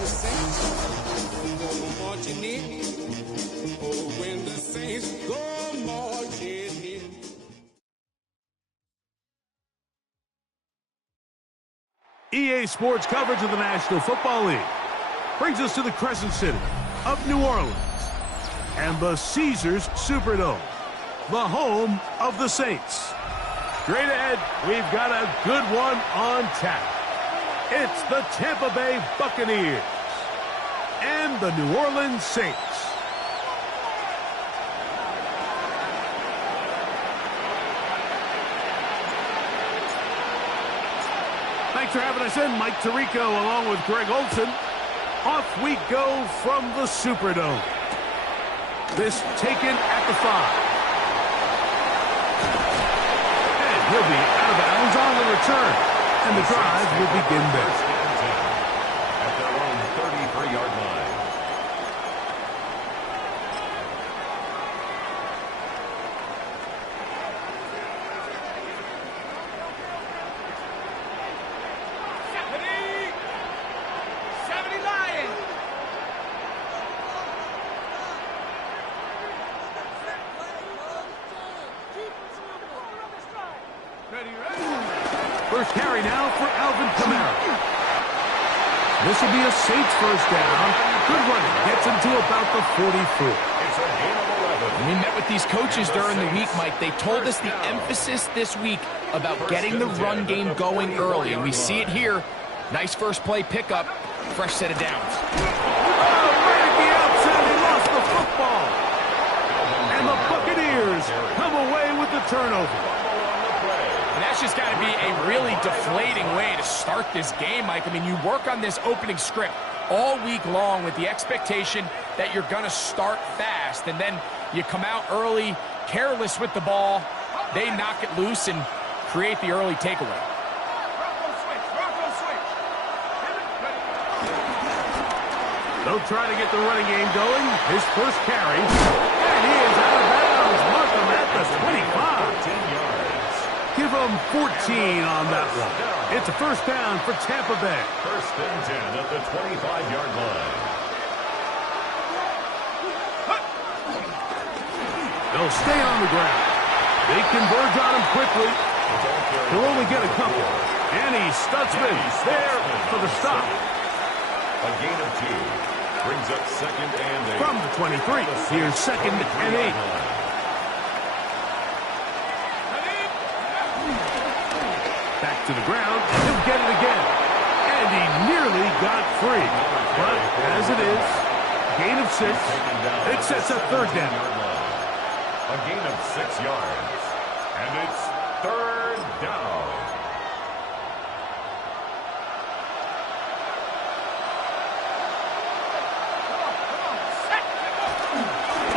the Saints go marching in. Oh, when the Saints go marching in. EA Sports coverage of the National Football League brings us to the Crescent City of New Orleans and the Caesars Superdome, the home of the Saints. Straight ahead, we've got a good one on tap. It's the Tampa Bay Buccaneers and the New Orleans Saints. Thanks for having us in. Mike Tirico along with Greg Olson. Off we go from the Superdome. This taken at the 5. And he'll be out of bounds on the return. And the drive will begin there. At their own 33-yard line. First carry now for Alvin Kamara. This will be a Saints first down. Good running. Gets him to about the 44. It's a gain of 11. We met with these coaches during the week, Mike. They told us the emphasis this week about getting the run game going early. And we see it here. Nice first play pickup. Fresh set of downs. Oh, right at the outside. He lost the football. And the Buccaneers come away with the turnover. And that's just got to be a really deflating way to start this game, Mike. I mean, you work on this opening script all week long with the expectation that you're going to start fast, and then you come out early, careless with the ball. They knock it loose and create the early takeaway. They'll try to get the running game going. His first carry. And he is out of bounds. Mark him at the 25. 10 yards. Give him 14 on that one. It's a first down for Tampa Bay. First and 10 at the 25-yard line. They'll stay on the ground. They converge on him quickly. He'll only get a couple. And he Stutzman there for the stop. A gain of 2. Brings up second and 8. From the 23. Here's second and 8. Back to the ground. He'll get it again. And he nearly got free. But as it is, gain of 6. It sets up third down. A gain of 6 yards. And it's third down.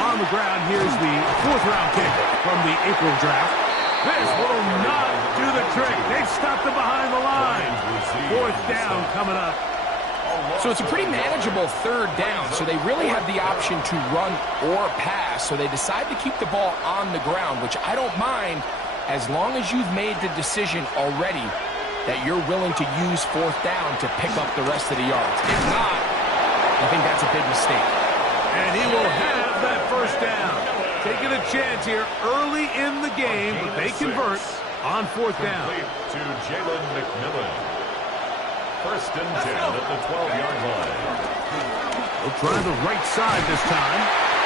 On the ground, here's the 4th-round pick from the April draft. This will not do the trick. They've stopped him behind the line. 4th down coming up. So it's a pretty manageable third down, so they really have the option to run or pass, so they decide to keep the ball on the ground, which I don't mind as long as you've made the decision already that you're willing to use 4th down to pick up the rest of the yards. If not, I think that's a big mistake. And he will have that first down. Taking a chance here early in the game, but they convert on 4th down. To Jalen McMillan. First and 10 at the 12-yard line. He'll try the right side this time.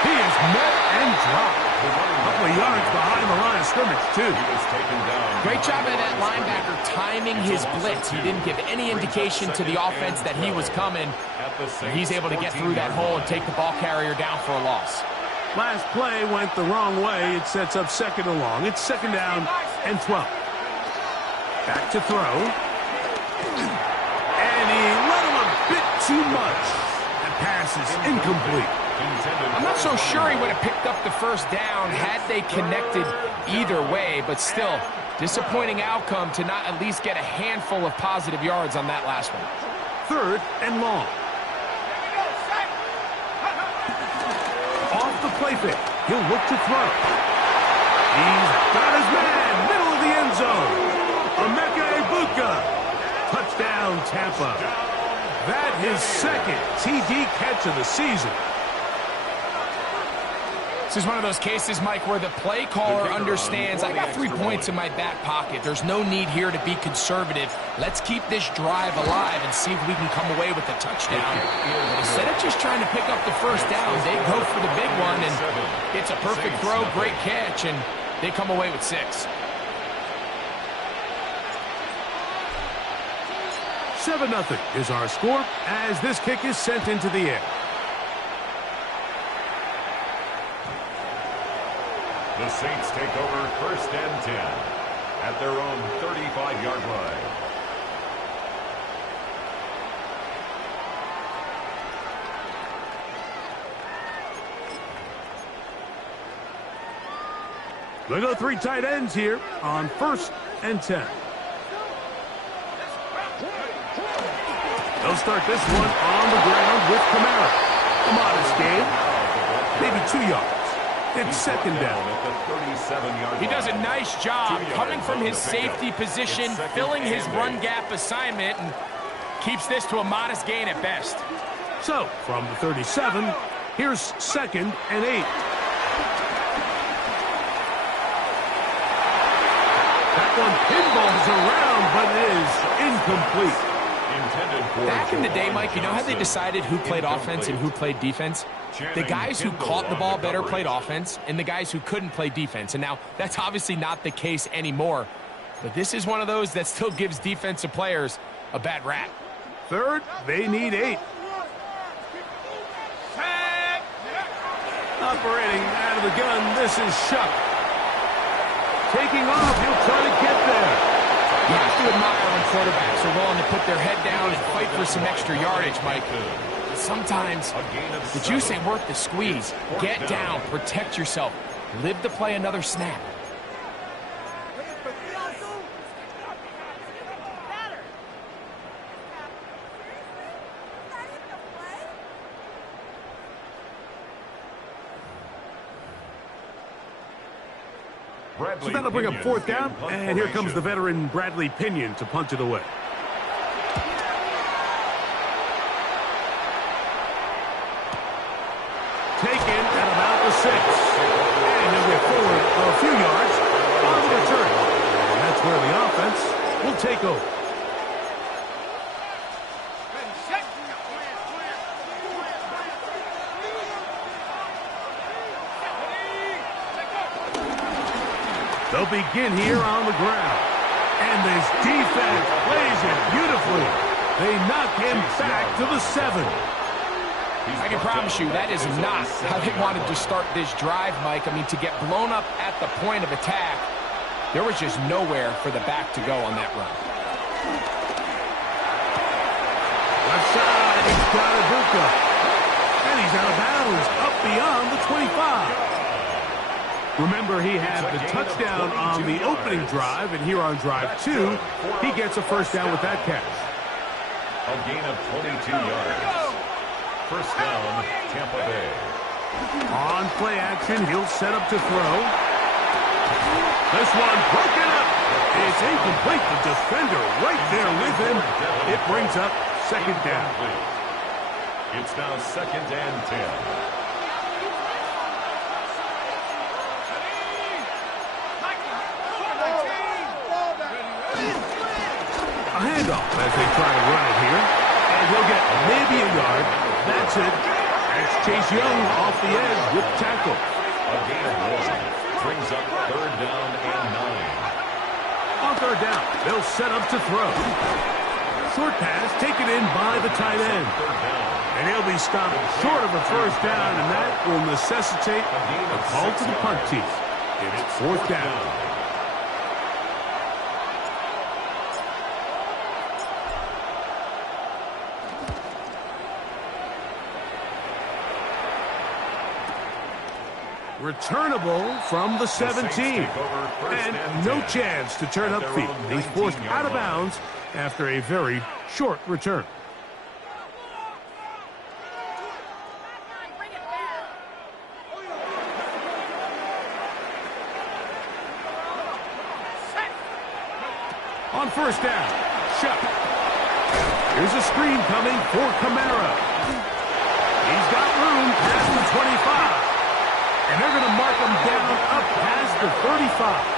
He is met and dropped. A couple of yards behind the line of scrimmage, too. He was taken down. Great job by that linebacker timing his blitz. He didn't give any indication to the offense that he was coming. He's able to get through that hole and take the ball carrier down for a loss. Last play went the wrong way. It sets up second and long. It's second down and 12. Back to throw. And he let him a bit too much. That pass is incomplete. I'm not so sure he would have picked up the first down had they connected either way, but still, disappointing outcome to not at least get a handful of positive yards on that last one. Third and long. Off the play fake. He'll look to throw. He's got his man. Middle of the end zone. Emeka Egbuka. Touchdown, Tampa. that his second TD catch of the season. This is one of those cases, Mike, where the play caller understands, I got 3 points in my back pocket. There's no need here to be conservative. Let's keep this drive alive and see if we can come away with a touchdown. But instead of just trying to pick up the first down, they go for the big one, and it's a perfect throw, great catch, and they come away with 6. 7-0 is our score as this kick is sent into the air. The Saints take over 1st and 10 at their own 35-yard line. They go 3 tight ends here on 1st and 10. They'll start this one on the ground with Kamara. A modest gain, maybe 2 yards. It's 2nd down. At the 37-yard He does a nice job coming from his safety position, filling his run gap assignment, and keeps this to a modest gain at best. So, from the 37, here's 2nd and 8. That one pinballs around, but it is incomplete. Back in the day, Mike, you know how they decided who played offense and who played defense? The guys who caught the ball better played offense, and the guys who couldn't play defense. And now, that's obviously not the case anymore. But this is one of those that still gives defensive players a bad rap. 3rd, they need 8. Operating out of the gun, this is Shuck. Taking off, he'll try to get there. You have to admire when quarterbacks are willing to put their head down and fight for some extra yardage, Mike. But sometimes the juice ain't worth the squeeze. Get down, protect yourself, live to play another snap. So that'll bring up 4th down, and here comes the veteran Bradley Pinion to punt it away. Taken at about the 6. And he'll get forward a few yards on the return. And that's where the offense will take over. They'll begin here on the ground. And this defense plays it beautifully. They knock him back to the 7. I can promise you that is not how they wanted to start this drive, Mike. I mean, to get blown up at the point of attack, there was just nowhere for the back to go on that run. Left side, he's got Ibuka. And he's out of bounds, up beyond the 25. Remember, he had the touchdown on the opening drive, and here on drive 2, he gets a 1st down with that catch. A gain of 22 yards. 1st down, Tampa Bay. On play action, he'll set up to throw. This one broken up. It's incomplete. The defender right there with him. It brings up 2nd down. It's now 2nd and 10. A handoff as they try to run it here. And he'll get maybe a yard. That's it. As Chase Young off the edge with tackle. A gain of 1 brings up 3rd down and 9. On 3rd down, they'll set up to throw. Short pass taken in by the tight end. And he'll be stopped short of a 1st down, and that will necessitate a call to the punt team. It's 4th down. Returnable from the 17. And no chance to turn upfield. He's forced out of bounds after a very short return. On 1st down, Shuck. Here's a screen coming for Kamara. He's got room past the 25. And they're going to mark him down up past the 35.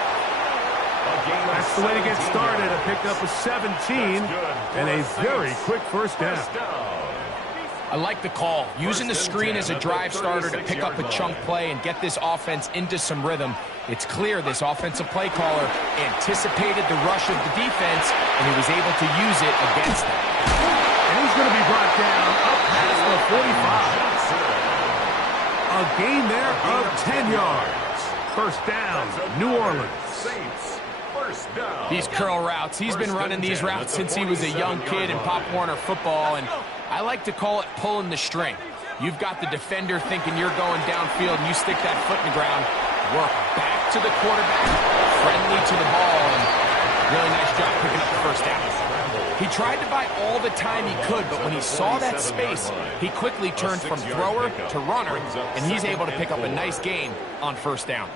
That's the way to get started. A pickup of 17 and a very quick first down. I like the call. Using the screen as a drive starter to pick up a chunk play and get this offense into some rhythm. It's clear this offensive play caller anticipated the rush of the defense, and he was able to use it against them. And he's going to be brought down up past the 45. A gain there of 10 yards. First down, New Orleans. These curl routes, he's been running these routes since he was a young kid in Pop Warner football, and I like to call it pulling the string. You've got the defender thinking you're going downfield, and you stick that foot in the ground, work back to the quarterback, friendly to the ball, and really nice job picking up the first down. He tried to buy all the time he could, but when he saw that space, he quickly turned from thrower to runner, and he's able to pick up a nice gain on first down.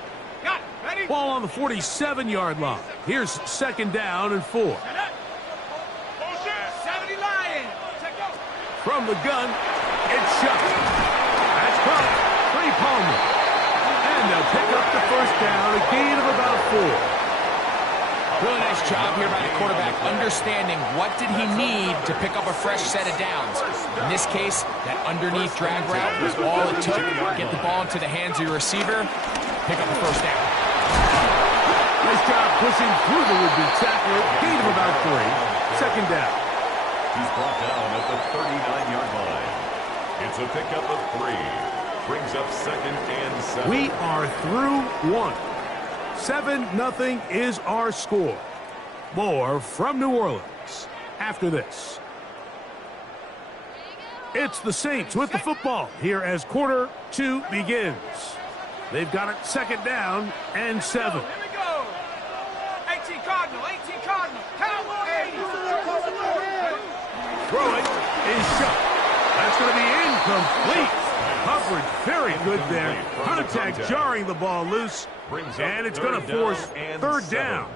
Ball on the 47-yard line. Here's second down and 4. From the gun, it's shot. That's caught. Trey Palmer. And they'll pick up the first down, a gain of about 4. Really nice job here by the quarterback, understanding what did he need to pick up a fresh set of downs. In this case, that underneath drag route was all it took. Get the ball into the hands of your receiver, pick up the first down. Nice job pushing through the would-be tackler. Gain of about 3. Second down. He's brought down at the 39-yard line. It's a pickup of 3. Brings up second and 7. We are through 1. 7-0 is our score. More from New Orleans after this. It's the Saints with the football here as quarter 2 begins. They've got it second down and 7. Here we go. 18 Cardinal, 18 Cardinal. Throwing is shot. That's going to be incomplete. Coverage very good there. Contact jarring the ball loose. And it's going to force third down.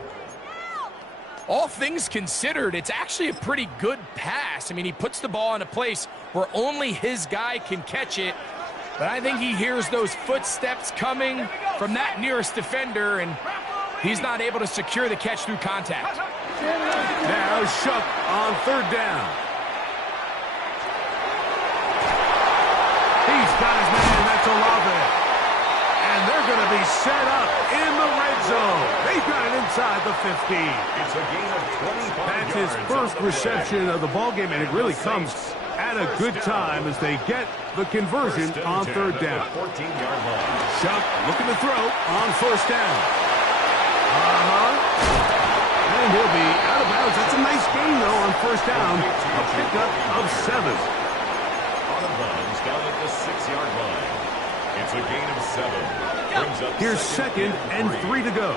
All things considered, it's actually a pretty good pass. I mean, he puts the ball in a place where only his guy can catch it. But I think he hears those footsteps coming from that nearest defender, and he's not able to secure the catch through contact. Now Shuck on third down. He's got his man, that's Olave. And they're going to be set up in the red zone. They've got it inside the 15. It's a gain of 25 That's his first reception of the ballgame, and it really comes at a good time as they get the conversion on third down. 14-yard line. Shuck looking to throw on first down. And he'll be out of bounds. That's a nice gain, though, on first down. A pickup of 7. Out of bounds down at the 6-yard line. It's a gain of 7. Brings up Here's second and 3 to go.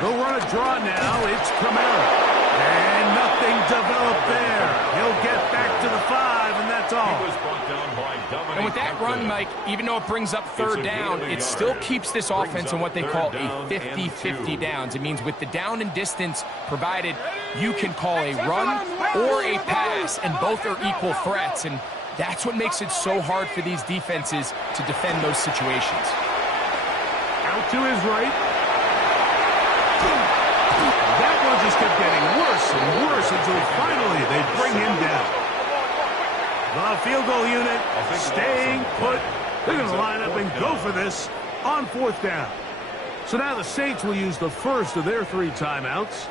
They'll run a draw now. It's Kamara. And nothing developed there. He'll get back to the 5, and that's all. He was brought down by Dominic. And with that run, Mike, even though it brings up third down, it still keeps this offense in what they call a 50-50 downs. It means with the down and distance provided, you can call a run or a pass, and both are equal threats. And that's what makes it so hard for these defenses to defend those situations. Out to his right. That one just kept getting worse and worse until finally they bring him down. The field goal unit staying put. They're going to line up and go for this on fourth down. So now the Saints will use the first of their 3 timeouts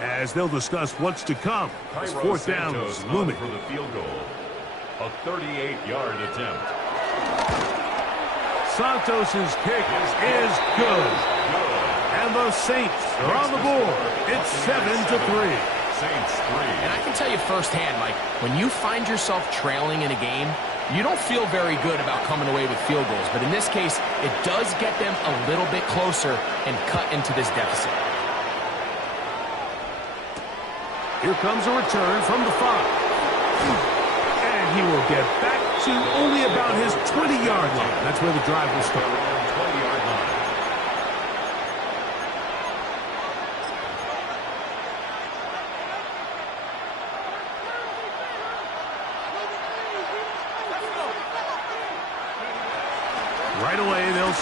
as they'll discuss what's to come as fourth down is looming. For the field goal. A 38-yard attempt. Santos's kick is good. And the Saints are on the board. It's 7-3. Saints 3. And I can tell you firsthand, Mike, when you find yourself trailing in a game, you don't feel very good about coming away with field goals. But in this case, it does get them a little bit closer and cut into this deficit. Here comes a return from the 5. And he will get back to only about his 20-yard line. That's where the drive will start. 20-yard line.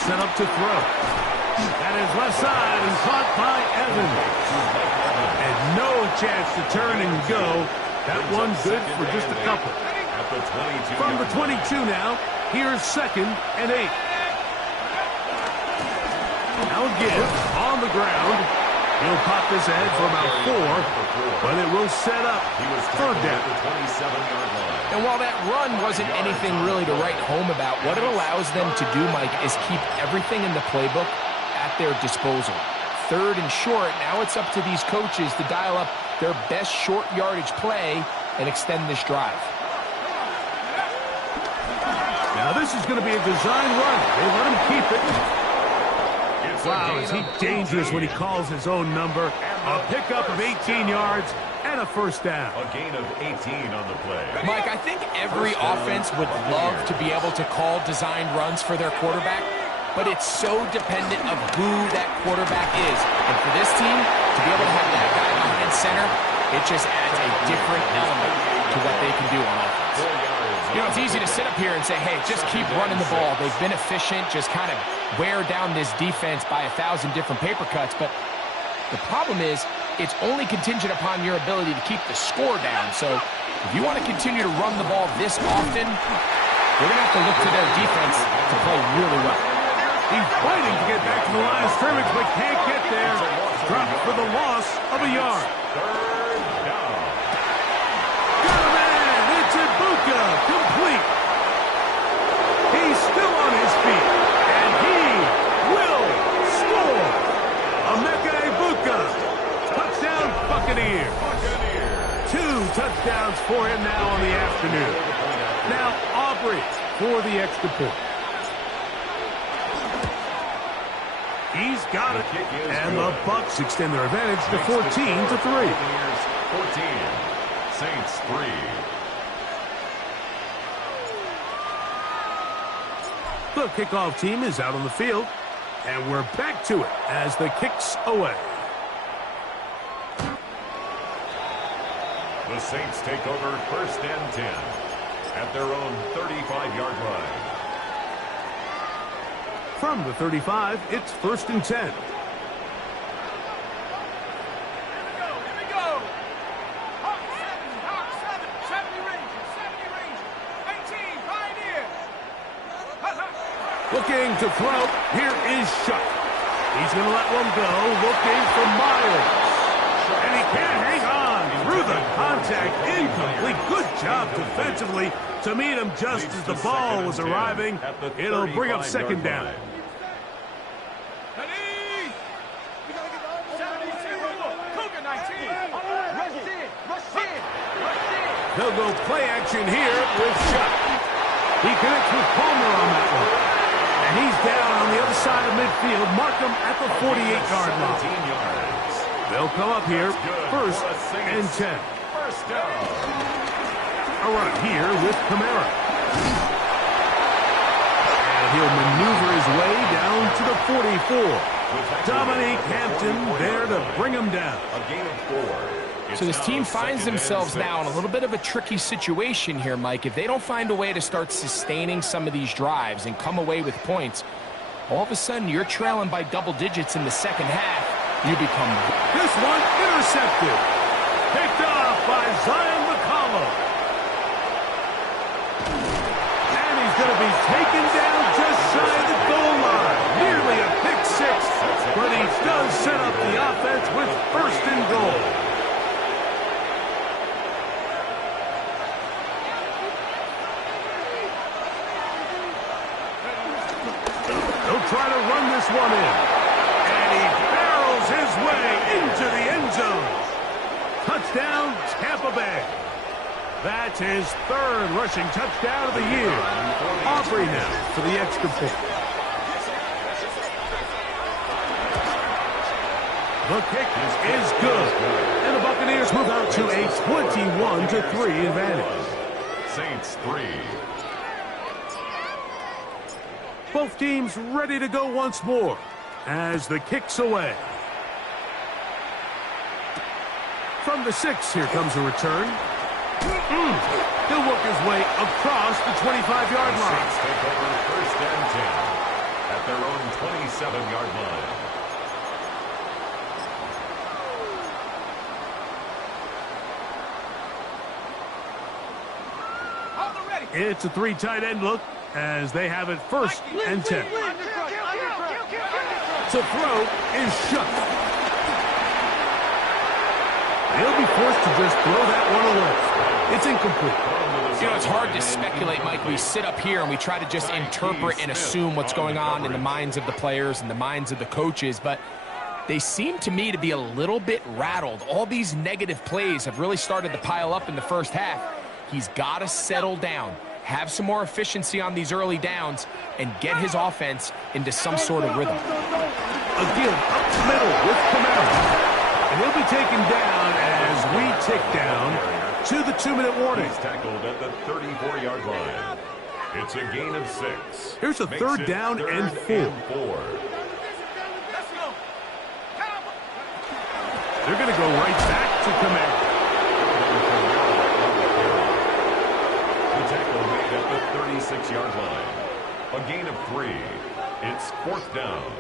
set up to throw. That is left side and caught by Evans. And no chance to turn and go. That one good for just a couple. From the 22 now, here's 2nd and 8. Now again, on the ground. He'll pop this ahead for about 4, but it will set up 3rd down. And while that run wasn't anything really to write home about, what it allows them to do, Mike, is keep everything in the playbook at their disposal. 3rd and short, now it's up to these coaches to dial up their best short yardage play and extend this drive. Now this is going to be a design run. They let him keep it. Wow, is he dangerous when he calls his own number. A pickup of 18 yards and a 1st down. A gain of 18 on the play. Mike, I think every offense would love to be able to call designed runs for their quarterback, but it's so dependent of who that quarterback is. And for this team, to be able to have that guy behind center, it just adds a different element to what they can do on offense. You know, it's easy to sit up here and say, hey, just keep running the ball. They've been efficient, just kind of wear down this defense by 1,000 different paper cuts. But the problem is, it's only contingent upon your ability to keep the score down. So if you want to continue to run the ball this often, they're going to have to look to their defense to play really well. He's fighting to get back to the line of scrimmage, but can't get there. Dropped for the loss of a yard. 3rd down. Got a man. It's Ibuka. Complete. He's still on his feet, and he will score. Emeka Ibuka. Touchdown, Buccaneers. 2 touchdowns for him now on the afternoon. Now Aubrey for the extra point. He's got it, and the Bucs extend their advantage to 14-3. 14, Saints 3. The kickoff team is out on the field, and we're back to it as the kick's away. The Saints take over 1st and 10 at their own 35-yard line. From the 35, it's 1st and 10. Here we go. Hawk 7, 70 Rangers, 18, Pioneer. Looking to throw. Here is Shuck. He's going to let one go. Looking for Myers. And he can't hang on. Through the contact. Incomplete. Good job defensively to meet him just as the ball was arriving. It'll bring up 2nd down. They'll go play action here with Shuck. He connects with Palmer on that one. And he's down on the other side of midfield. Mark him at the 48-yard line. They'll come up here 1st and 10. 1st down. A run here with Kamara. And he'll maneuver his way down to the 44. Dominique Hampton there to bring him down. A gain of 4. So this team finds themselves now in a little bit of a tricky situation here, Mike. If they don't find a way to start sustaining some of these drives and come away with points, all of a sudden you're trailing by double digits in the 2nd half. You become... This one intercepted. Picked off by Zion McCollum. And he's going to be taken down just shy of the goal line. Nearly a pick 6, but he does set up the offense with 1st and goal. Try to run this one in. And he barrels his way into the end zone. Touchdown, Tampa Bay. That's his 3rd rushing touchdown of the year. Aubrey now for the extra point. The kick is good. And the Buccaneers move out to a 21-3 advantage. Saints 3. Both teams ready to go once more as the kick's away. From the 6, here comes a return. He'll work his way across the 25-yard line. Saints take over 1st and 10 at their own 27-yard line. It's a 3 tight end look as they have it first and 10. To throw is shut. He'll be forced to just throw that one away. It's incomplete. You know, it's hard to speculate, Mike. We sit up here and we try to just interpret and assume what's going on in the minds of the players and the minds of the coaches, but they seem to me to be a little bit rattled. All these negative plays have really started to pile up in the first half. He's got to settle down, have some more efficiency on these early downs, and get his offense into some sort of rhythm. Again, up the middle with Camaro. And he'll be taken down as we tick down to the 2-minute warning. He's tackled at the 34-yard line. It's a gain of 6. Here's a third down and 4. They're going to go right back to Camaro. Tackle made at the 36-yard line. A gain of 3. It's 4th down.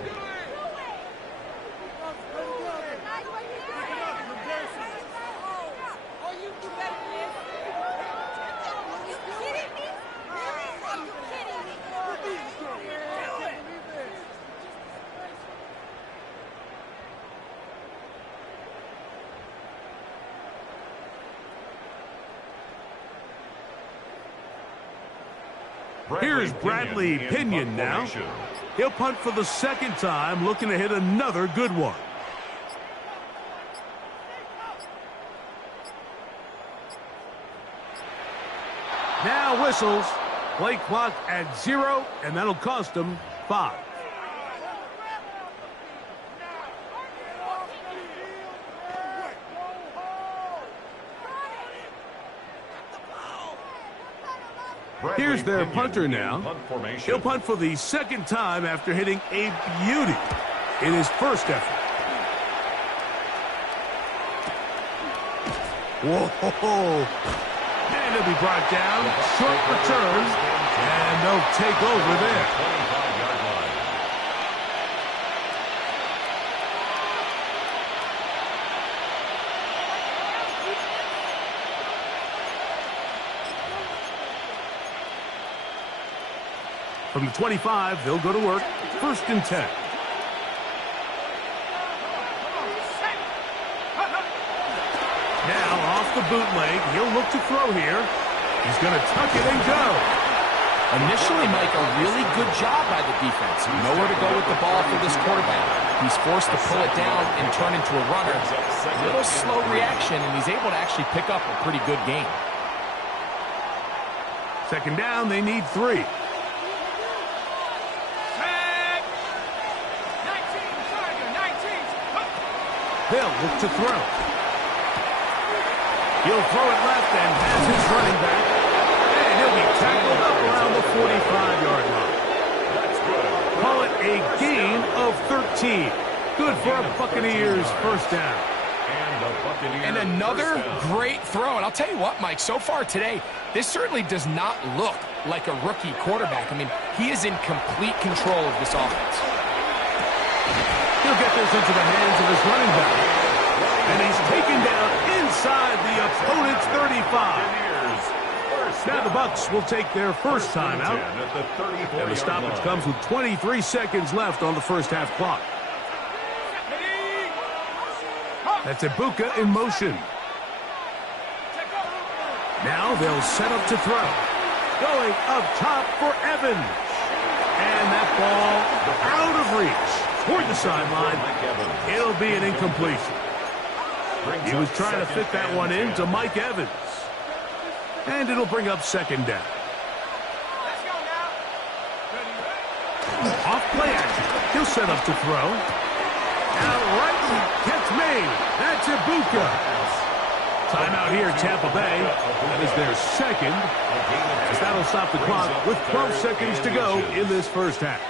Here's Bradley Pinion now. He'll punt for the second time, looking to hit another good one. Now whistles. Play clock at 0, and that'll cost them 5. Here's their punter now. He'll punt for the second time after hitting a beauty in his first effort. Whoa! And he'll be brought down. Short return. And they'll take over there. 25-yard line. From the 25, they'll go to work. First and 10. Now off the bootleg. He'll look to throw here. He's going to tuck it and go. Initially, Mike, a really good job by the defense. Nowhere to go with the ball for this quarterback. He's forced to pull it down and turn into a runner. A little slow reaction, and he's able to actually pick up a pretty good game. Second down, they need 3. They'll look to throw. He'll throw it left and has his running back. And he'll be tackled up around the 45-yard line. That's good. Call it a gain of 13. Good for a Buccaneers first down. And another great throw. And I'll tell you what, Mike, so far today, this certainly does not look like a rookie quarterback. I mean, he is in complete control of this offense. He'll get this into the hands of his running back. And he's taken down inside the opponent's 35. Now the Bucs will take their first time out. And the stoppage comes with 23 seconds left on the first half clock. That's Ibuka in motion. Now they'll set up to throw. Going up top for Evans. And that ball out of reach. Toward the sideline, it'll be an incompletion. He was trying to fit that one in to Mike Evans. And it'll bring up second down. Off play action. He'll set up to throw. Now right gets made. That's Ibuka. Timeout here, Tampa Bay. That is their second. As that'll stop the clock with 12 seconds to go in this first half.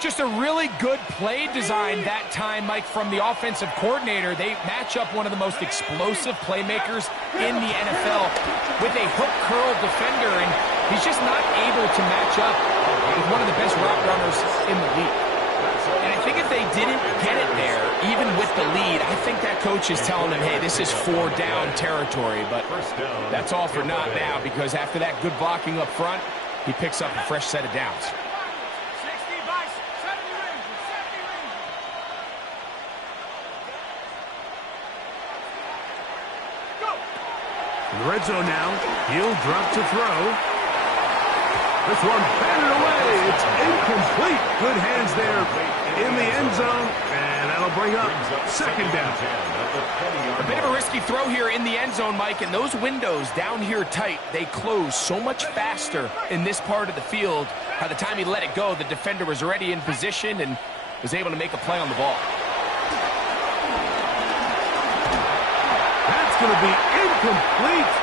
Just a really good play design that time, Mike, from the offensive coordinator. They match up one of the most explosive playmakers in the NFL with a hook curl defender, and He's just not able to match up with one of the best route runners in the league. And I think if they didn't get it there, even with the lead, I think that coach is telling them, hey, this is 4-down territory. But that's all for naught now, because after that good blocking up front, he picks up a fresh set of downs. 60 by 70 range. Go! In the red zone now, he'll drop to throw. This one batted away. It's incomplete. Good hands there in the end zone, and that'll bring up second down. A bit of a risky throw here in the end zone, Mike, and those windows down here tight, they close so much faster in this part of the field. By the time he let it go, the defender was already in position and was able to make a play on the ball. That's going to be incomplete.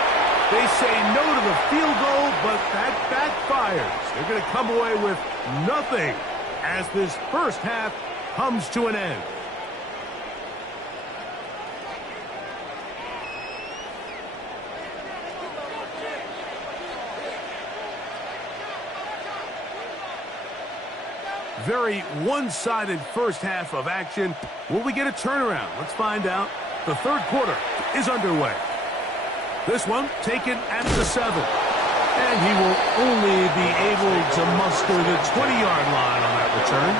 They say no to the field goal, but that backfires. They're going to come away with nothing as this first half comes to an end. Very one-sided first half of action. Will we get a turnaround? Let's find out. The third quarter is underway. This one taken at the 7. And he will only be able to muster the 20-yard line on that return.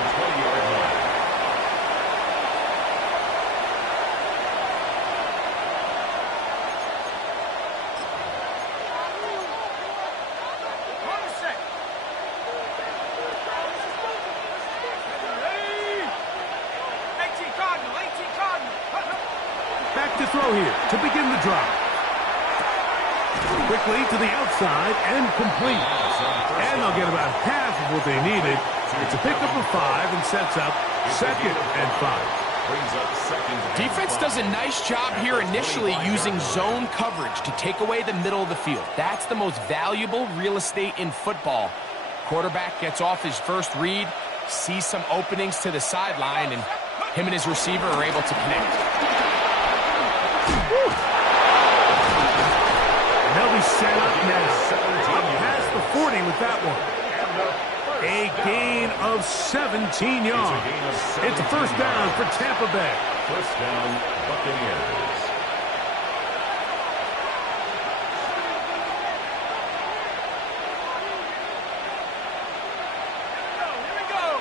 Back to throw here to begin the drive. Quickly to the outside and complete. And they'll get about half of what they needed. It's a pickup of 5 and sets up 2nd and 5. Defense does a nice job here initially using zone coverage to take away the middle of the field. That's the most valuable real estate in football. Quarterback gets off his first read, sees some openings to the sideline, and him and his receiver are able to connect. They'll be set up now. Up past the 40 with that one. A gain of 17 yards. It's a first down for Tampa Bay. First down, Buccaneers. Here we go.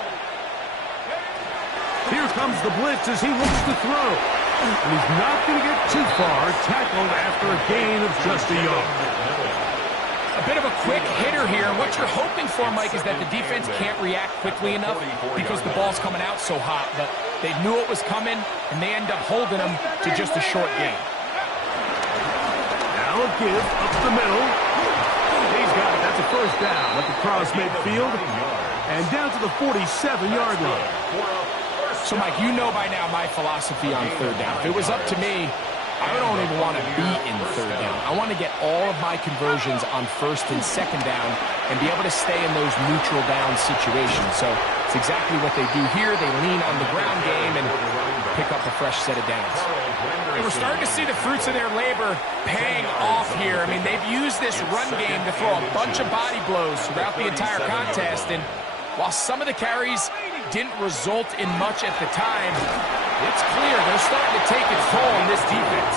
Here comes the blitz as he looks to throw. And he's not going to get too far, tackled after a gain of just a yard. A bit of a quick hitter here. What you're hoping for, Mike, is that the defense can't react quickly enough because the ball's coming out so hot. But they knew it was coming, and they end up holding them to just a short gain. Now a give up the middle. He's got it. That's a first down at the cross midfield. And down to the 47-yard line. So, Mike, you know by now my philosophy on third down. If it was up to me, I don't even want to be in third down. I want to get all of my conversions on first and second down and be able to stay in those neutral down situations. So it's exactly what they do here. They lean on the ground game and pick up a fresh set of downs. And we're starting to see the fruits of their labor paying off here. I mean, they've used this run game to throw a bunch of body blows throughout the entire contest. And while some of the carries didn't result in much at the time, it's clear they're starting to take its toll on this defense.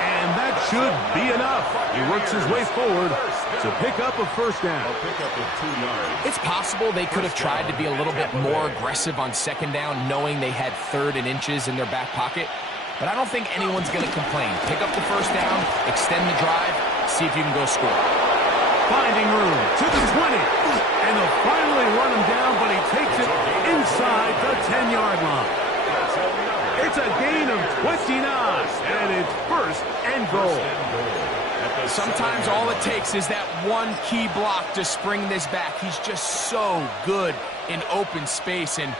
And that should be enough. He works his way forward to pick up a first down. It's possible they could have tried to be a little bit more aggressive on second down, knowing they had 3rd and inches in their back pocket. But I don't think anyone's going to complain. Pick up the first down, extend the drive, see if you can go score. Finding room to the 20. And they'll finally run him down, but he takes it inside the 10-yard line. It's a gain of 29, and it's first and goal. Sometimes all it takes is that one key block to spring this back. He's just so good in open space, and,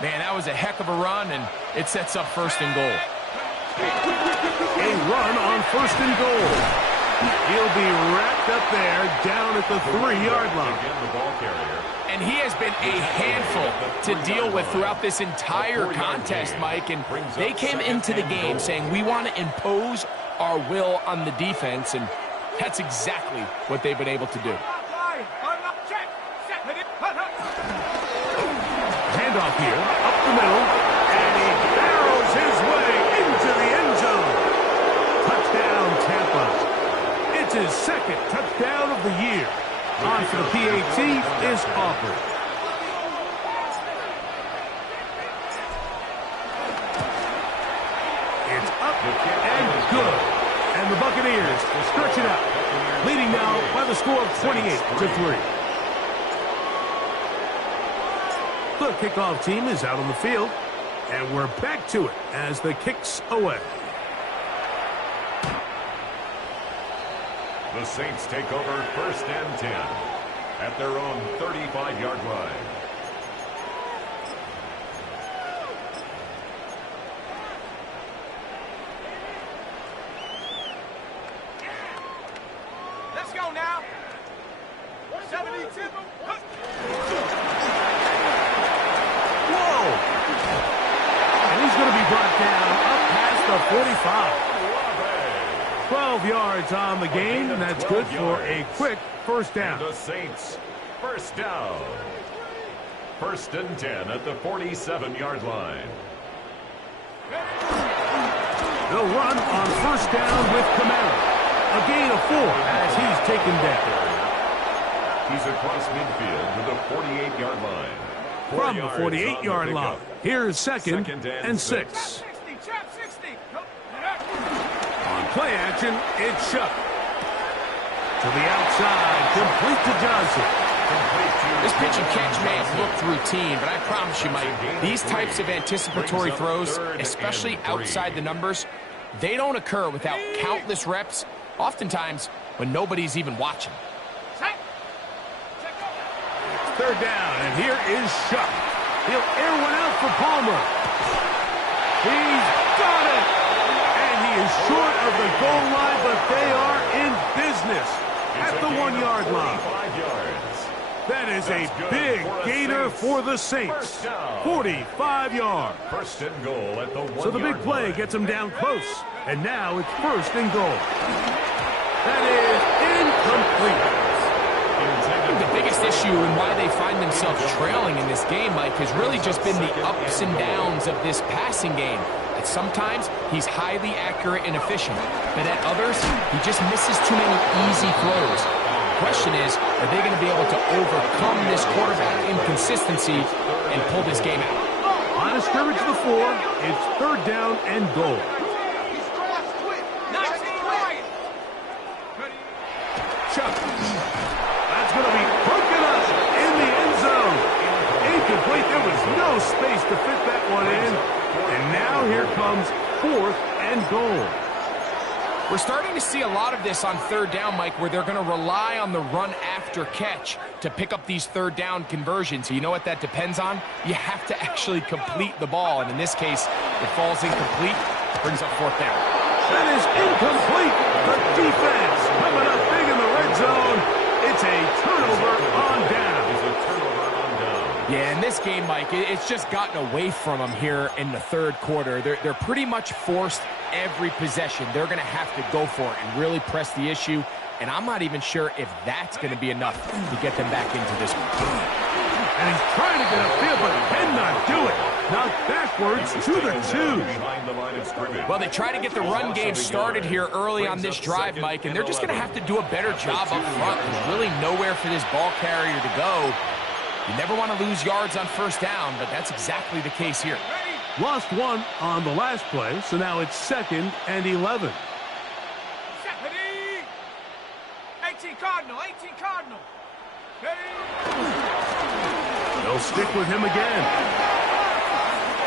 man, that was a heck of a run, and it sets up first and goal. A run on first and goal. He'll be wrapped up there down at the 3-yard line. And he has been a handful to deal with throughout this entire contest, Mike. And they came into the game saying, we want to impose our will on the defense. And that's exactly what they've been able to do. handoff here, up the middle, and he barrels his way into the end zone. Touchdown, Tampa. It's his second touchdown of the year. On for the PAT is offered. It's up and good. And the Buccaneers stretch it out, leading now by the score of 28-3. The kickoff team is out on the field, and we're back to it as the kick's away. The Saints take over 1st and 10 at their own 35-yard line. Let's go now. 72. Whoa! And he's going to be brought down up past the 45. 12 yards on the game, and that's good for a quick first down. And the Saints, first down. 1st and 10 at the 47-yard line. They'll run on first down with Kamara. A gain of 4 as he's taken down. He's across midfield to the 48-yard line. From the 48-yard line, here's second and 6. 60, trap 60. On play action, it's Shuck. To the outside, complete to Johnson. This pitch and catch may have looked routine, but I promise you, Mike, these types of anticipatory throws, especially outside the numbers, they don't occur without countless reps, oftentimes when nobody's even watching. Third down, and here is Shuck. He'll air one out for Palmer. He's got it! And he is short of the goal line, but they are in business at the 1-yard line. That is a big gainer for the Saints. 45 yards. First and goal at the 1-yard line. So the big play gets him down close, and now it's first and goal. That is incomplete. The biggest issue and why they find themselves trailing in this game, Mike, has really just been the ups and downs of this passing game. At sometimes, he's highly accurate and efficient, but at others, he just misses too many easy throws. The question is, are they going to be able to overcome this quarterback inconsistency and pull this game out? On a scrimmage to the 4, it's third down and goal. Chuck. That's going to be broken up in the end zone. Incomplete. There was no space to fit that one in. And now here comes 4th and goal. We're starting to see a lot of this on third down, Mike, where they're going to rely on the run after catch to pick up these third down conversions. So you know what that depends on? You have to actually complete the ball. And in this case, it falls incomplete, brings up 4th down. That is incomplete. The defense coming up big in the red zone. It's a turnover on down. Yeah, in this game, Mike, it's just gotten away from them here in the third quarter. They're pretty much forced every possession. They're going to have to go for it and really press the issue. And I'm not even sure if that's going to be enough to get them back into this one. And he's trying to get upfield, but cannot do it. Knocked backwards to the 2. Well, they try to get the run game started here early on this drive, Mike, and they're just going to have to do a better job up front. There's really nowhere for this ball carrier to go. You never want to lose yards on first down, but that's exactly the case here. Lost 1 on the last play, so now it's 2nd and 11. 18 Cardinal, 18 Cardinal. They'll stick with him again.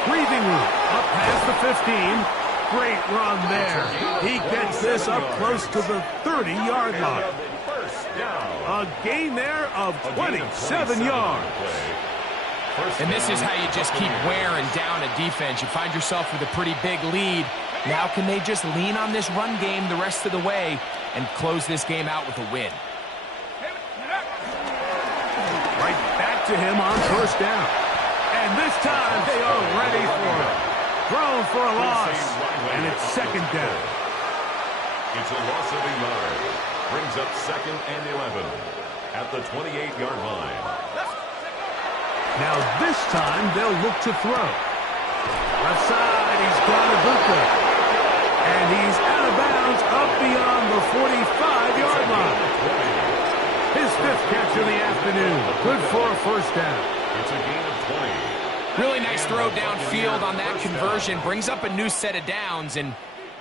Breathing room up past the 15. Great run there. He gets this up close to the 30-yard line. A gain there of 27 yards. And this is how you just keep wearing down a defense. You find yourself with a pretty big lead. Now can they just lean on this run game the rest of the way and close this game out with a win? Right back to him on first down. And this time they are ready for it. Thrown for a loss. And it's 2nd down. It's a loss of a yard. Brings up 2nd and 11 at the 28-yard line. Now this time they'll look to throw. Left side, he's gone to Buka. And he's out of bounds up beyond the 45-yard line. His 5th catch of the afternoon. Good for a first down. It's a gain of 20. Really nice throw downfield on that conversion. Brings up a new set of downs. And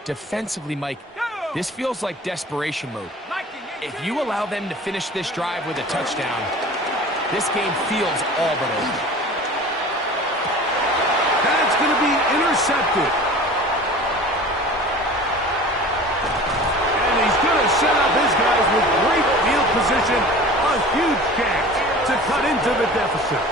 defensively, Mike, this feels like desperation mode. If you allow them to finish this drive with a touchdown, this game feels all but over. That's going to be intercepted. And he's going to set up his guys with great field position. A huge catch to cut into the deficit.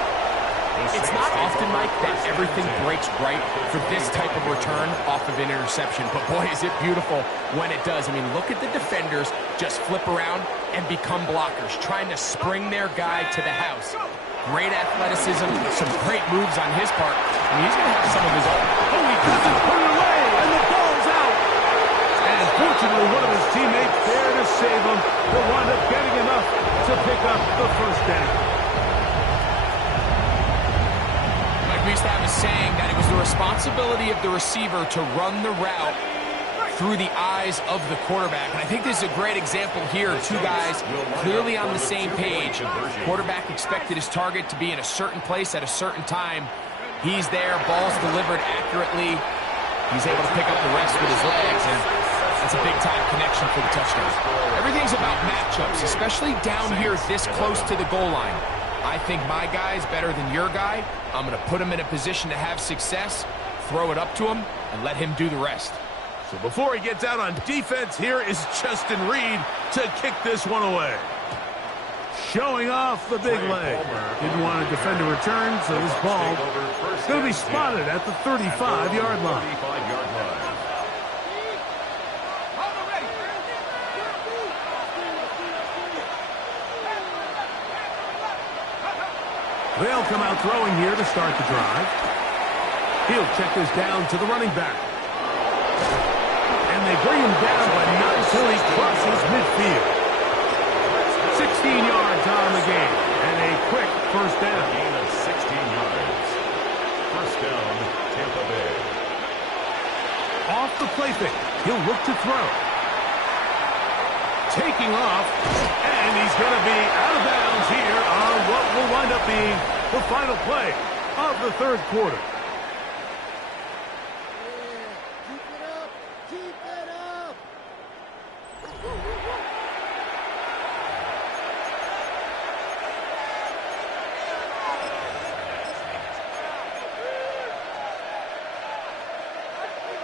It's not often, Mike, that everything breaks right for this type of return off of an interception. But, boy, is it beautiful when it does. I mean, look at the defenders just flip around and become blockers, trying to spring their guy to the house. Great athleticism, some great moves on his part. I mean, he's going to have some of his own. Oh, he doesn't put it away, and the ball's out. And fortunately, one of his teammates there to save him. He'll wind up getting enough to pick up the first down. We used to have a saying that it was the responsibility of the receiver to run the route through the eyes of the quarterback. And I think this is a great example here. Two guys clearly on the same page. Quarterback expected his target to be in a certain place at a certain time. He's there, ball's delivered accurately. He's able to pick up the rest with his legs, and that's a big-time connection for the touchdown. Everything's about matchups, especially down here this close to the goal line. I think my guy's better than your guy. I'm going to put him in a position to have success, throw it up to him, and let him do the rest. So before he gets out on defense, here is Justin Reed to kick this one away. Showing off the big leg. Didn't want to defend a return, so this ball is going to be spotted at the 35-yard line. They'll come out throwing here to start the drive. He'll check this down to the running back. And they bring him down, but not until he crosses midfield. 16 yards on the game, and a quick first down. Gain of 16 yards. First down, Tampa Bay. Off the play fake, he'll look to throw. Taking off, and he's going to be out of bounds here on what will wind up being the final play of the third quarter. Keep it up!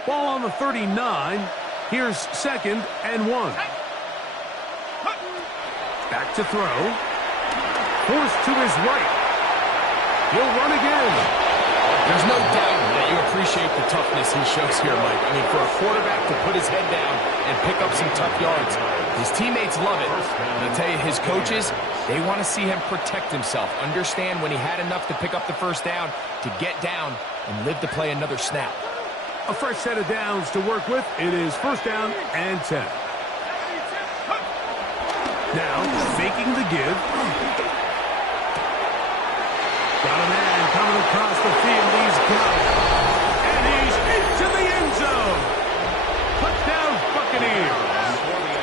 Ball on the 39. Here's 2nd and 1. Back to throw. Forced to his right. He'll run again. There's no doubt that you appreciate the toughness he shows here, Mike. I mean, for a quarterback to put his head down and pick up some tough yards, his teammates love it. And I'll tell you, his coaches, they want to see him protect himself. Understand when he had enough to pick up the first down, to get down and live to play another snap. A fresh set of downs to work with. It is first down and 10. Now, faking the give. Got a man coming across the field. He's got it. And he's into the end zone. Touchdown, Buccaneers.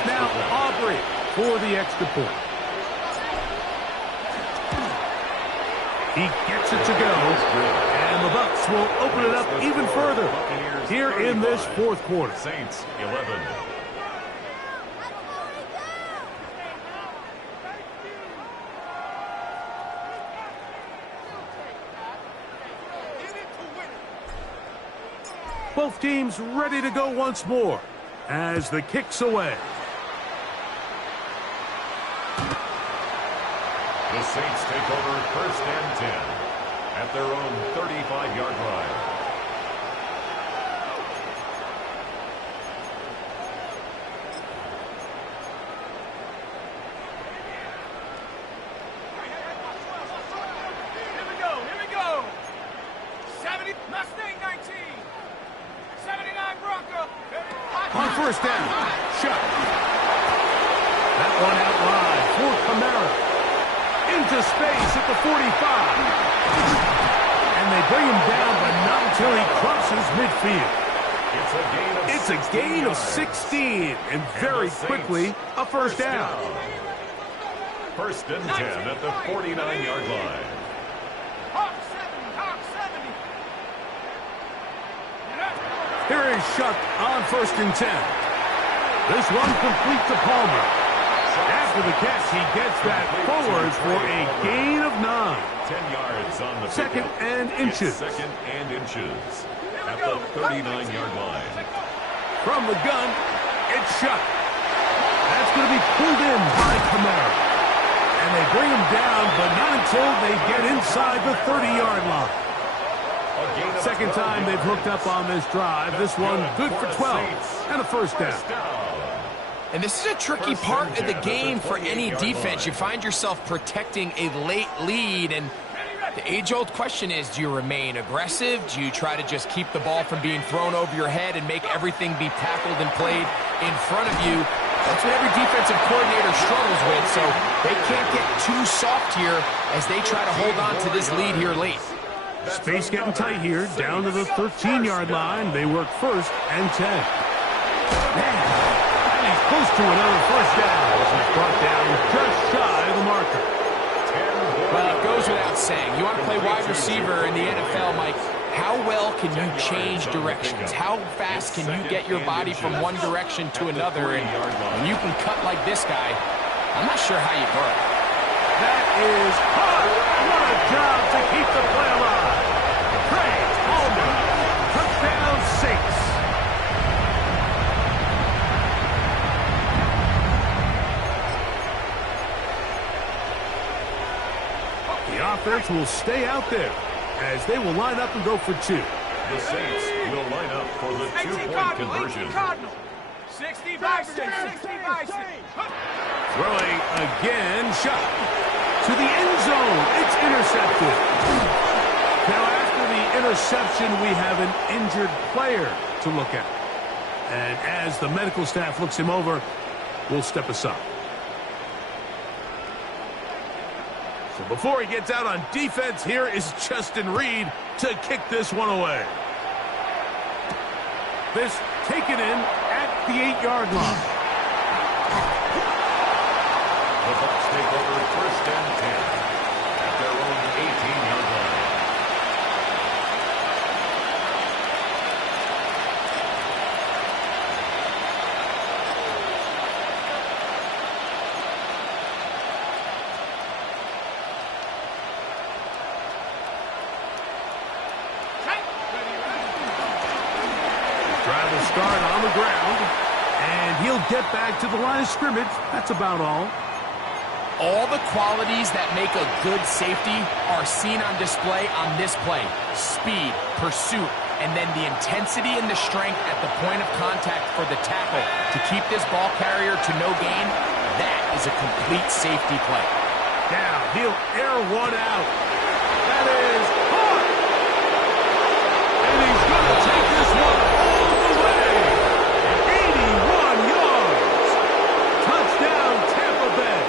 Now, Aubrey for the extra point. He gets it to go. And the Bucs will open it up even further here in this fourth quarter. Saints 11. Both teams ready to go once more as the kick's away. The Saints take over first and 10 at their own 35-yard line. Here we go. 70 Mustang 19. 79 Bronco. On first down, shot. That one out wide for Kamara. into space at the 45. And they bring him down, but not until he crosses midfield. It's a gain of 16, and very quickly, a first down. First and 10 at the 49-yard line. Hawk 70, Hawk 70. Here is Shuck on first and 10. This one complete to Palmer. After the catch, he gets that forward for a gain of 9. 10 yards on the Second and inches. Second and inches at the 39-yard line. From the gun, it's Shuck. That's going to be pulled in by Kamara. And they bring him down, but not until they get inside the 30-yard line. Second time they've hooked up on this drive. This one good for 12 and a first down. And this is a tricky part of the game for any defense. You find yourself protecting a late lead, and the age-old question is, do you remain aggressive? Do you try to just keep the ball from being thrown over your head and make everything be tackled and played in front of you? That's what every defensive coordinator struggles with, so they can't get too soft here as they try to hold on to this lead here late. Space getting tight here, down to the 13-yard line. They work first and 10. Man, and he's close to another first down. This is brought down just shy of the marker. Well, it goes without saying. You want to play wide receiver in the NFL, Mike, how well can you change directions? How fast can you get your body from one direction to another? And when you can cut like this guy, I'm not sure how you burn. That is hard. What a job to keep the play alive. Craig Palmer, touchdown 6. The offense will stay out there as they will line up and go for 2. The Saints will line up for the 2-point conversion. 60 Bison, 60 Bison. Throwing again, shot to the end zone. It's intercepted. Now after the interception, we have an injured player to look at. And as the medical staff looks him over, we'll step aside. So before he gets out on defense, here is Justin Reed to kick this one away. This taken in at the 8-yard line. The Bucs take over first and 10 at their own 18-yard line. Drive will start on the ground, and he'll get back to the line of scrimmage. That's about all. All the qualities that make a good safety are seen on display on this play. Speed, pursuit, and then the intensity and the strength at the point of contact for the tackle to keep this ball carrier to no gain. That is a complete safety play. Now he'll air one out. That is caught. And he's going to take this one all the way. 81 yards. Touchdown, Tampa Bay.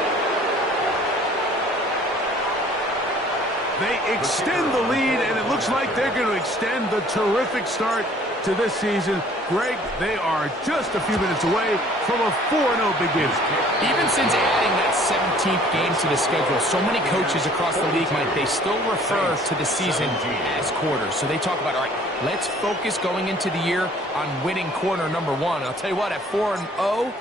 They extend the lead, and it looks like they're going to extend the terrific start to this season. Greg, they are just a few minutes away from a 4-0 beginning. Even since adding that 17th game to the schedule, so many coaches across the league, Mike, they still refer to the season as quarters. So they talk about, all right, let's focus going into the year on winning quarter number 1. I'll tell you what, at 4-0,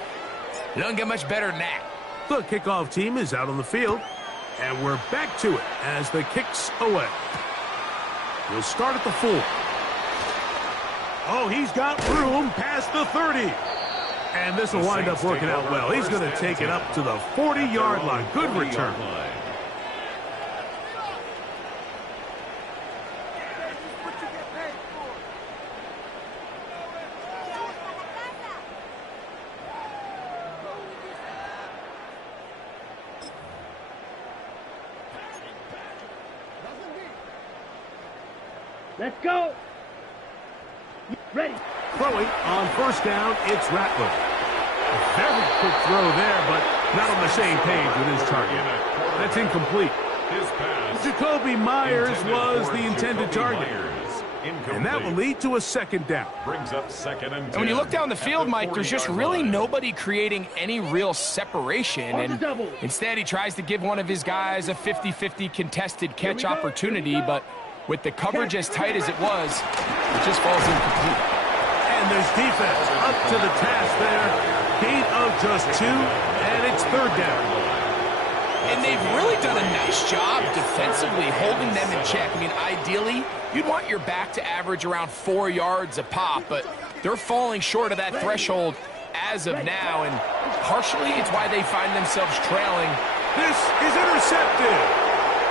it doesn't get much better than that. The kickoff team is out on the field, and we're back to it as the kick's away. We'll start at the 4. Oh, he's got room past the 30. And this will wind up working out well. He's going to take it up to the 40-yard line. Good return. Let's go. Ready. Throwing on first down, it's Rattler. A very quick throw there, but not on the same page with his target. That's incomplete. His pass. Jacoby Myers was the intended target. Incomplete. And that will lead to a second down. Brings up second and 10. And when you look down the field, Mike, there's just really nobody creating any real separation. And instead, he tries to give one of his guys a 50-50 contested catch opportunity. But with the coverage as tight as it was, it just falls incomplete. And there's defense up to the task there. Gain of just 2, and it's third down. And they've really done a nice job defensively holding them in check. I mean, ideally, you'd want your back to average around 4 yards a pop, but they're falling short of that threshold as of now, and partially it's why they find themselves trailing. This is intercepted.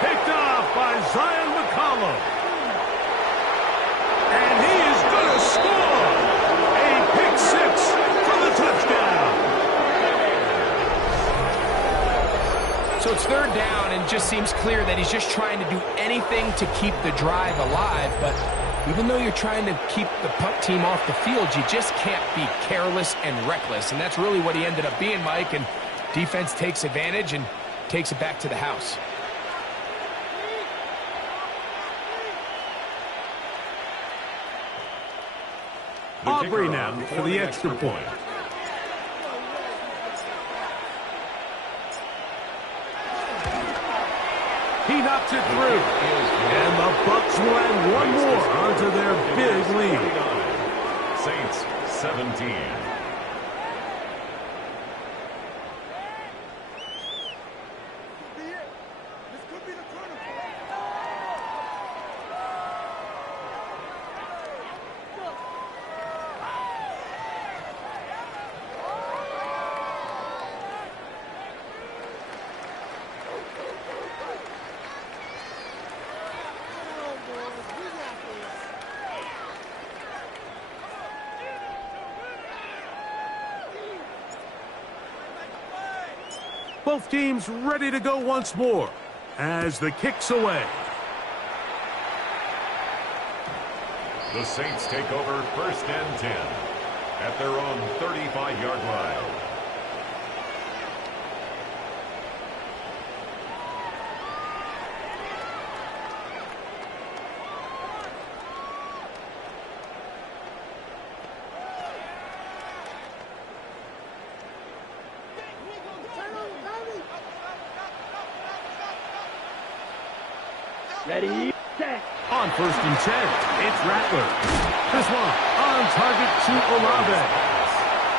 Picked off by Zion McCollum. And he is going to score. A pick 6 for the touchdown. So it's third down, and it just seems clear that he's just trying to do anything to keep the drive alive. But even though you're trying to keep the punt team off the field, you just can't be careless and reckless. And that's really what he ended up being, Mike. And defense takes advantage and takes it back to the house. Aubrey now for the extra point. He knocks it through. And the Bucs will add one more onto their big lead. Saints 17. Both teams ready to go once more as the kick's away. The Saints take over first and 10 at their own 35-yard line. Ready, set. On first and 10, it's Rattler. This one on target to Olave.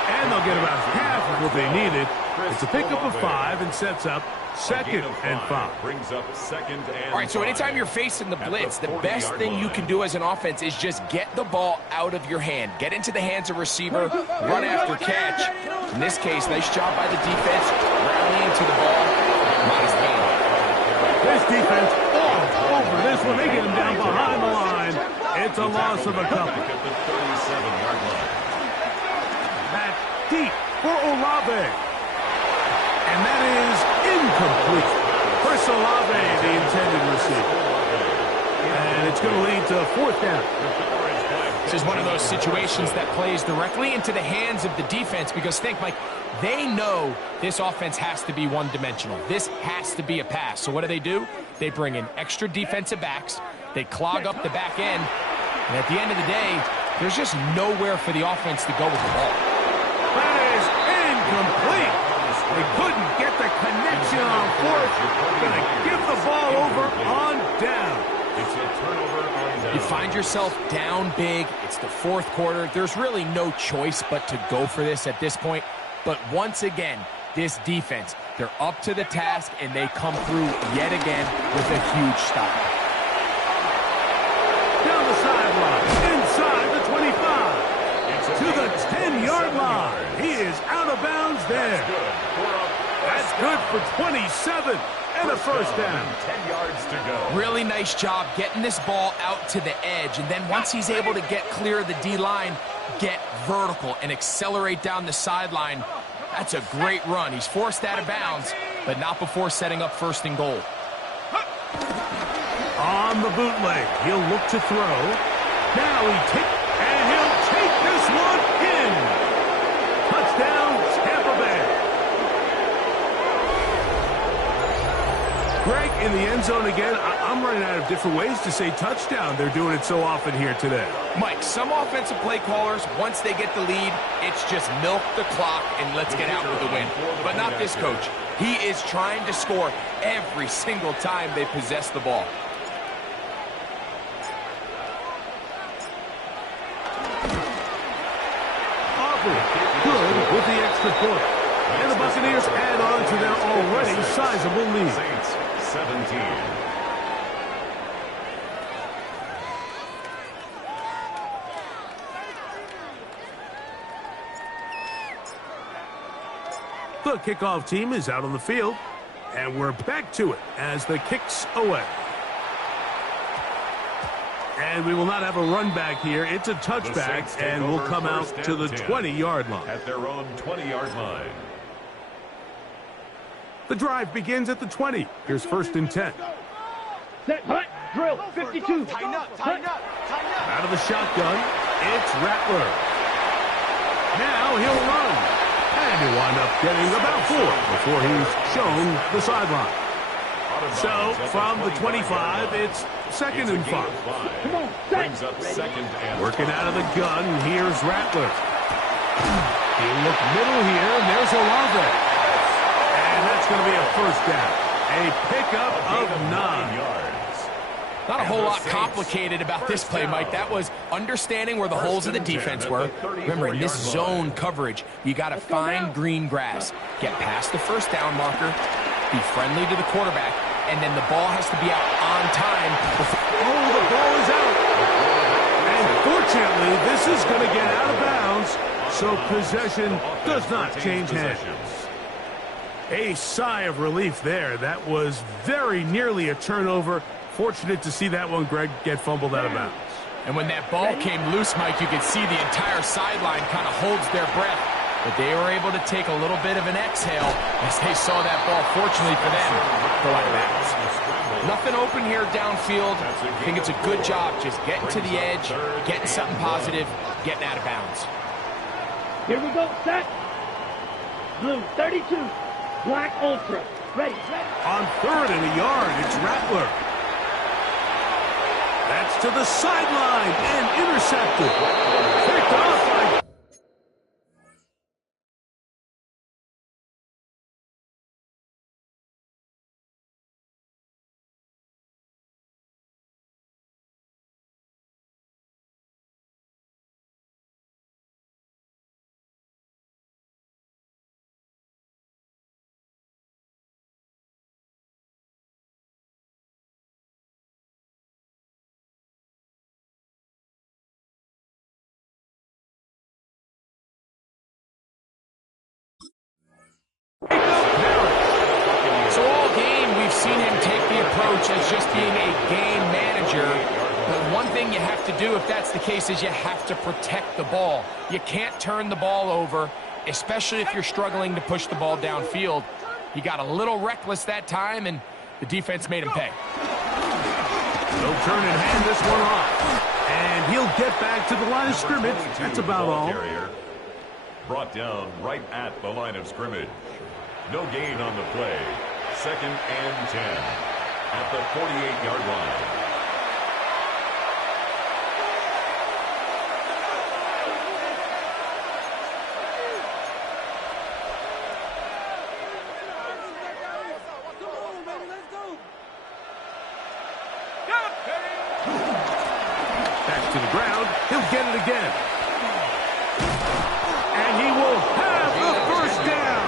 And they'll get about half of what they needed. It's a pickup of 5 and sets up second and 5. Brings up second and All right, so anytime you're facing the blitz, the best thing you can do as an offense is just get the ball out of your hand. Get into the hands of receiver, run after catch. In this case, nice job by the defense, rallying to the ball. Modest gain. This defense all over this one. They get him down behind the line. It's a loss of a couple. at the 37-yard line. That's deep for Olave. And that is incomplete. Chris Olave, the intended receiver. And it's going to lead to fourth down. This is one of those situations that plays directly into the hands of the defense because think, Mike, they know this offense has to be one-dimensional. This has to be a pass. So what do? They bring in extra defensive backs. They clog up the back end. And at the end of the day, there's just nowhere for the offense to go with the ball. That is incomplete. They couldn't get the connection on fourth. Going to give the ball over on down. It's a turnover on down. You find yourself down big. It's the fourth quarter. There's really no choice but to go for this at this point. But once again, this defense, they're up to the task, and they come through yet again with a huge stop. Down the sideline, inside the 25. To the 10-yard line. He is out of bounds there. That's good for 27 and a first down. 10 yards to go. Really nice job getting this ball out to the edge. And then once he's able to get clear of the D-line, get vertical and accelerate down the sideline. That's a great run. He's forced out of bounds, but not before setting up first and goal. On the bootleg, he'll look to throw. Now he'll take this one in. Touchdown, Tampa Bay. in the end zone again. I'm running out of different ways to say touchdown. They're doing it so often here today. Mike, some offensive play callers, once they get the lead, it's just milk the clock and let's get out with the win. But not this coach. He is trying to score every single time they possess the ball. Good with the extra point. And the Buccaneers add on to their already sizable lead. Saints 17. The kickoff team is out on the field, and we're back to it as the kick's away. And we will not have a run back here. It's a touchback, and we'll come out to the 20-yard line. At their own 20-yard line. The drive begins at the 20. Here's 1st and 10. Set, hut, drill, 52. Tighten up, tighten up, tighten up. Out of the shotgun, it's Rattler. Now he'll run. And he'll wind up getting about 4 before he's shown the sideline. So, from the 25, it's 2nd and 5. Come on, set. Brings up 2nd and Working out of the gun, here's Rattler. He'll look middle here, and there's Olave. And that's going to be a 1st down. A pickup of 9 yards. Not a whole lot complicated about this play, Mike. That was understanding where the holes of the defense were. Remember, in this zone coverage, you got to find green grass. Get past the 1st down marker, be friendly to the quarterback, and then the ball has to be out on time. Oh, the ball is out. And fortunately, this is going to get out of bounds, so possession does not change hands. A sigh of relief there. That was very nearly a turnover. Fortunate to see that one, Greg, get fumbled out of bounds. And when that ball came loose, Mike, you could see the entire sideline kind of holds their breath. But they were able to take a little bit of an exhale as they saw that ball, fortunately for them, go out of bounds. Nothing open here downfield. I think it's a good job just getting to the edge, getting something positive, getting out of bounds. Here we go, set. Blue, 32. Black Ultra. Ready, ready. On 3rd and a yard, it's Rattler. That's to the sideline and intercepted. Picked off by... So all game, we've seen him take the approach as just being a game manager. But one thing you have to do if that's the case is you have to protect the ball. You can't turn the ball over, especially if you're struggling to push the ball downfield. He got a little reckless that time, and the defense made him pay. They'll turn and hand this one off. And he'll get back to the line of scrimmage. That's about all. Brought down right at the line of scrimmage. No gain on the play. 2nd and 10 at the 48-yard line. Back to the ground. He'll get it again. And he will have the 1st down.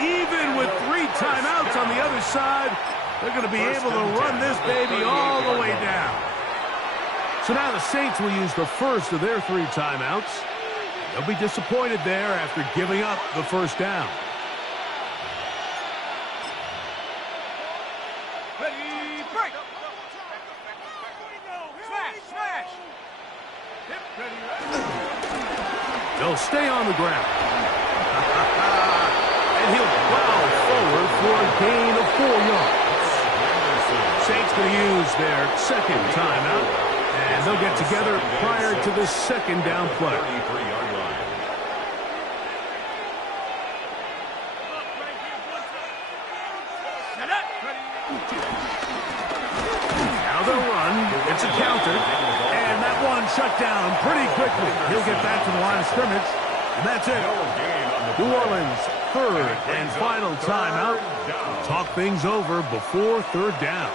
Even with 3 timeouts on the other side, they're going to be able to run this baby all the way down. So now the Saints will use the 1st of their 3 timeouts. They'll be disappointed there after giving up the 1st down. Ready, break. Smash, smash. They'll stay on the ground. And he'll plow forward for a gain of 4 yards. Saints going to use their 2nd timeout, and they'll get together prior to the 2nd down play. 33-yard line. Set up. gets it countered, and that one shut down pretty quickly. He'll get back to the line of scrimmage, and that's it. New Orleans, third and final timeout. Talk things over before third down.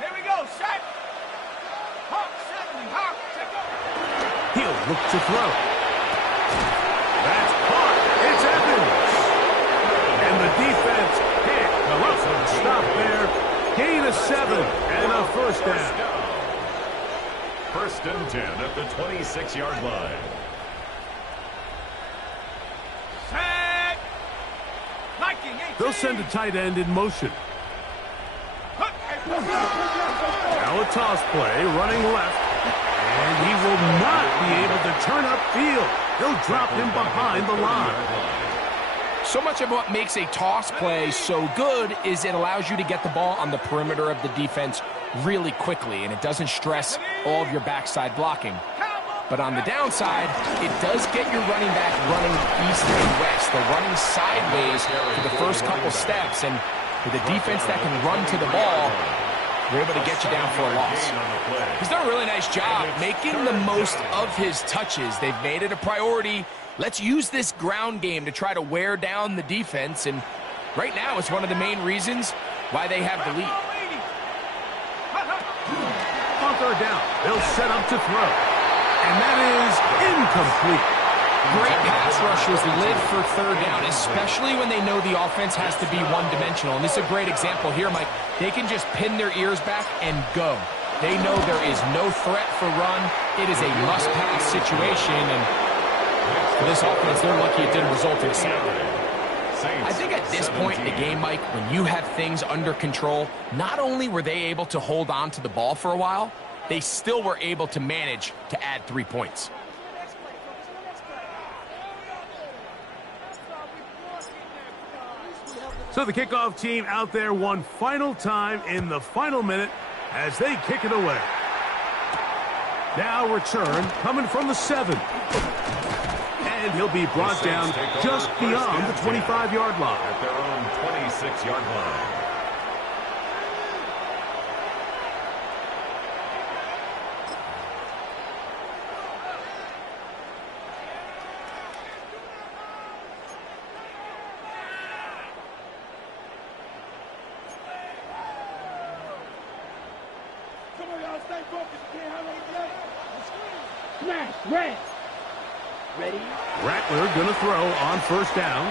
Here we go, set. Hawk, 70, Hawk, check up. He'll look to throw. That's caught. It's Evans. And the defense can't come up with a stop there. Gain of 7 and a first down. First and 10 at the 26-yard line. Set. Liking, 18. They'll send a tight end in motion. Hook. Now a toss play, running left. And he will not be able to turn upfield. They'll drop him behind the line. So much of what makes a toss play so good is it allows you to get the ball on the perimeter of the defense really quickly, and it doesn't stress all of your backside blocking. But on the downside, it does get your running back running east and west. They're running sideways for the first couple steps, and with a defense that can run to the ball, they're able to get you down for a loss. He's done a really nice job making the most of his touches. They've made it a priority. Let's use this ground game to try to wear down the defense, and right now it's one of the main reasons why they have the lead. On third down, they'll set up to throw. And that is incomplete. Great pass rushers live for third down, especially when they know the offense has to be one-dimensional. And this is a great example here, Mike. They can just pin their ears back and go. They know there is no threat for run. It is a must-pass situation, and for this offense, they're lucky it didn't result in a sack. I think at this point in the game, Mike, when you have things under control, not only were they able to hold on to the ball for a while, they still were able to manage to add 3 points. So the kickoff team out there one final time in the final minute as they kick it away. Now return coming from the 7. And he'll be brought down just beyond the 25-yard line. At their own 26-yard line. Come on, y'all, stay focused. You can't have any delay. Smash, red. Ready? Rattler gonna throw on first down.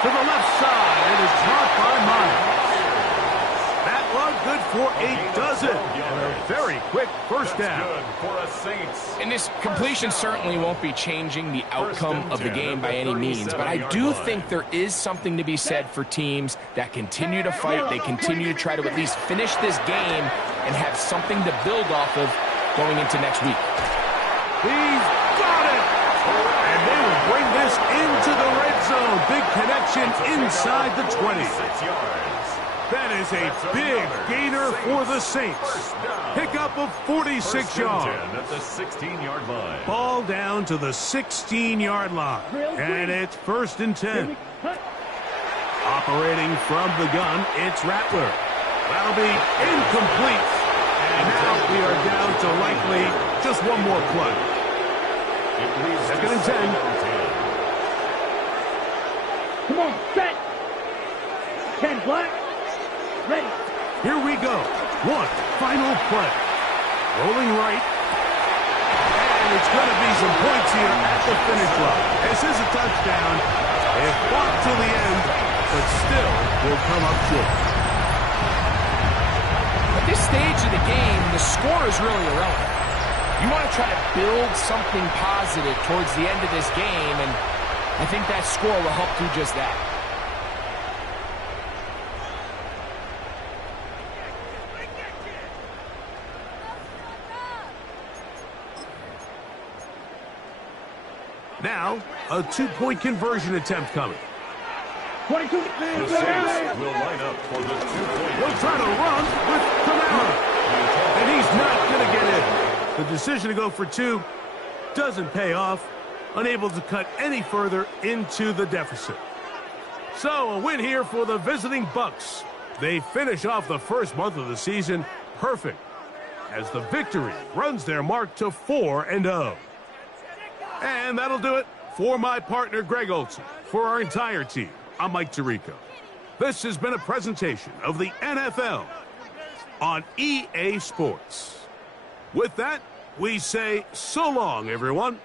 To the left side, and it's caught by Myers. That one good for 8 dozen. And a very quick first down. Good for a Saints. And this completion certainly won't be changing the outcome of the game by any means, but I do think there is something to be said for teams that continue to fight. They continue to try to at least finish this game and have something to build off of going into next week. He's got it! And they will bring this into the red zone. Big connection inside the 20. 6 yards. That is a big gainer for the Saints. Pickup of 46 yards. At the 16-yard line. Ball down to the 16-yard line. And it's first and 10. Operating from the gun, it's Rattler. That'll be incomplete. And now we are down to likely just one more play. Second and 10. Come on, set. 10 black. Ready. Here we go. One final play. Rolling right. And it's going to be some points here at the finish line. This is a touchdown. It fought to the end, but still will come up short. At this stage of the game, the score is really irrelevant. You want to try to build something positive towards the end of this game, and I think that score will help do just that. Now, a 2-point conversion attempt coming. 22. The Saints will line up for the 2-point. He'll try to run with Kamara. And he's not going to get in. The decision to go for 2 doesn't pay off. Unable to cut any further into the deficit. So, a win here for the visiting Bucks. They finish off the first month of the season perfect, as the victory runs their mark to 4-0. And that'll do it for my partner, Greg Olson. For our entire team, I'm Mike Tirico. This has been a presentation of the NFL on EA Sports. With that, we say so long, everyone.